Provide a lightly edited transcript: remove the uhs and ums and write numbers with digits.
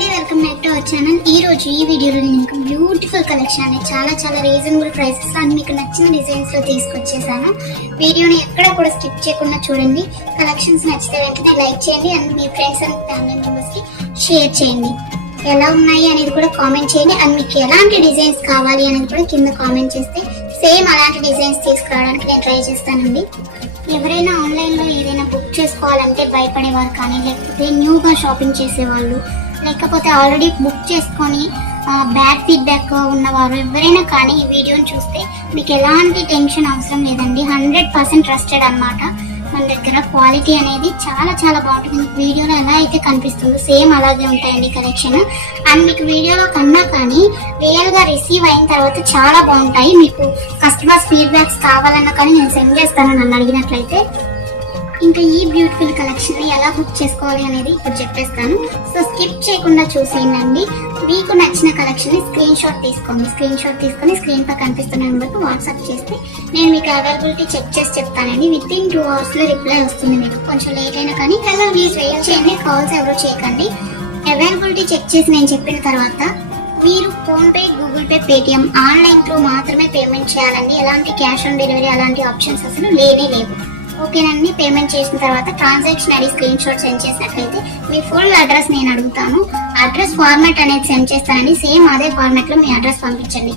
అండి, welcome back to our channel. ఈ రోజు ఈ వీడియోలో నేను బ్యూటిఫుల్ కలెక్షన్ అనేది చాలా రీజనబుల్ ప్రైసెస్ అండ్ మీకు నచ్చిన డిజైన్స్ లో తీసుకొచ్చేసాను. వీడియోని ఎక్కడ కూడా స్కిప్ చేయకుండా చూడండి. కలెక్షన్స్ నచ్చితే వెంటనే లైక్ చేయండి and me friends and family members కి షేర్ చేయండి. ఎలా ఉన్నాయి అనేది కూడా కామెంట్ చేయండి అండ్ మీకు ఎలాంటి డిజైన్స్ కావాలి అనేది కూడా కింద కామెంట్ చేస్తే సేమ్ అలాంటి డిజైన్స్ తీసుకురావడానికి నేను ట్రై చేస్తానండి. ఎవరైనా ఆన్లైన్లో ఏదైనా బుక్ చేసుకోవాలంటే భయపడేవారు కానీ, లేకపోతే న్యూగా షాపింగ్ చేసేవాళ్ళు, లేకపోతే ఆల్రెడీ బుక్ చేసుకొని బ్యాడ్ ఫీడ్బ్యాక్ ఉన్నవారు ఎవరైనా కానీ ఈ వీడియోని చూస్తే మీకు ఎలాంటి టెన్షన్ అవసరం లేదండి. 100% ట్రస్టెడ్ అన్నమాట. మన దగ్గర క్వాలిటీ అనేది చాలా బాగుంటుంది. మీకు వీడియోలో ఎలా అయితే కనిపిస్తుందో సేమ్ అలాగే ఉంటాయండి కలెక్షన్. అండ్ మీకు వీడియోలో కన్నా కానీ రియల్ గా రిసీవ్ అయిన తర్వాత చాలా బాగుంటాయి. మీకు కస్టమర్స్ ఫీడ్బ్యాక్స్ కావాలన్నా కానీ నేను సెండ్ చేస్తాను నన్ను అడిగినట్లయితే. ఇంకా ఈ బ్యూటిఫుల్ కలెక్షన్ ని ఎలా బుక్ చేసుకోవాలి అనేది ఇప్పుడు చెప్పేస్తాను. సో స్కిప్ చేయకుండా చూసేయండి. మీకు నచ్చిన కలెక్షన్ ని స్క్రీన్ షాట్ తీసుకొని స్క్రీన్ పై కనిపిస్తున్న నెంబర్ కు వాట్సాప్ చేస్తే నేను మీకు అవైలబిలిటీ చెక్ చేసి చెప్తానండి. విత్ ఇన్ 2 hours లో రిప్లై వస్తుంది. మీకు కొంచెం లేట్ అయినా కానీ ప్లీజ్ వెయిట్ చేయండి. కాల్స్ ఎవరు చేయకండి. అవైలబిలిటీ చెక్ చేసి నేను చెప్పిన తర్వాత మీరు phone pay, Google pay, Paytm online through మాత్రమే పేమెంట్ చేయాలండి. ఎలాంటి క్యాష్ ఆన్ డెలివరీ అలాంటి ఆప్షన్స్ అసలు లేవు. ఓకేనండి. పేమెంట్ చేసిన తర్వాత transaction ID screen shot send చేసినట్లయితే మీ ఫుల్ అడ్రస్ నేను అడుగుతాను. అడ్రస్ ఫార్మాట్ అనేది సెండ్ చేస్తానండి. సేమ్ అదే ఫార్మాట్ లో మీ అడ్రస్ పంపించండి.